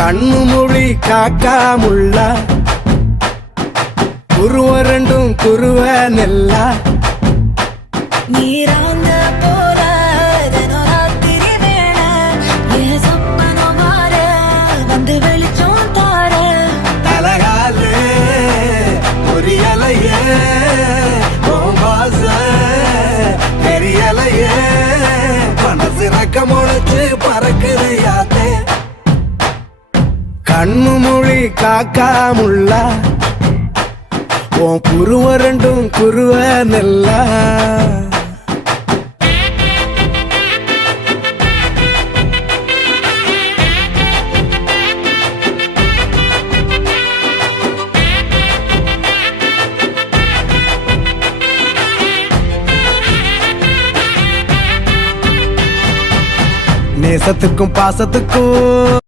கண்ணு மொழி காக்காமுள்ள குருவ ரெண்டும் குருவ நெல்லா நீராங்க போல தினராத்திரி வேண என் சொப்பனம் மாற வந்து வெளிச்சம் தார தலகாலே பொரியலையே வாச பெரியலையே மனசு ரக்க முளைச்சு பறக்குது யாத்தே கண்ணு மொழி காக்காமுள்ள உன் குருவ ரெண்டும் குருவ நெல்லா நேசத்துக்கும் பாசத்துக்கும்